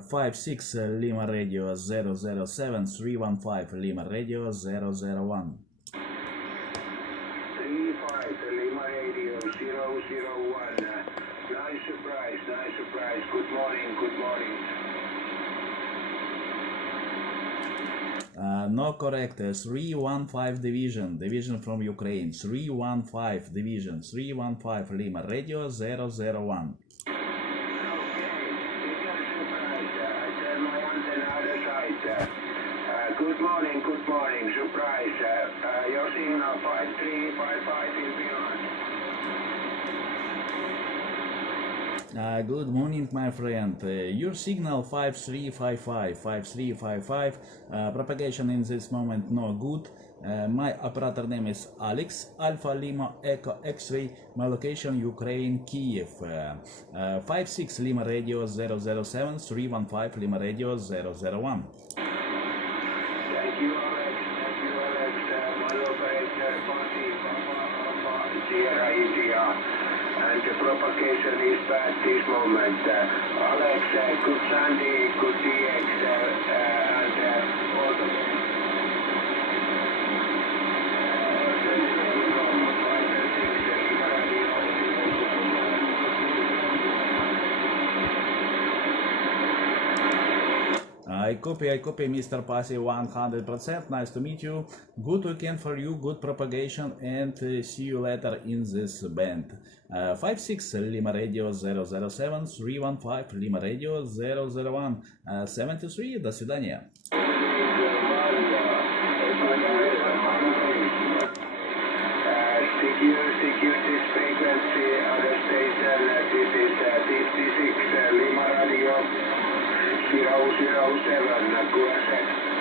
56 Lima Radio 007, 315 Lima Radio 001. 35 Lima Radio 001. Nice surprise, nice surprise. Good morning, good morning. No, correct. 315 division from Ukraine. 315 division. 315 Lima Radio 001. Good morning, surprise. Your signal 5355 in Finland. Good morning, my friend. Your signal 5355. Propagation in this moment no good. My operator name is Alex, Alpha Lima Echo X-ray. My location Ukraine, Kyiv. 56 Lima Radio 007, 315 Lima Radio 001. Thank you, Alex. My operator, Sierra India. And the propagation is bad this moment. Alex, good Sandy, good DX, and all the I copy, Mr. Pasi, 100%. Nice to meet you. Good weekend for you, good propagation, and see you later in this band. 56 Lima Radio 007, 315 Lima Radio 001, 73. До свидания. Secure this frequency on the station. This is 56 Lima Radio 007 QSO.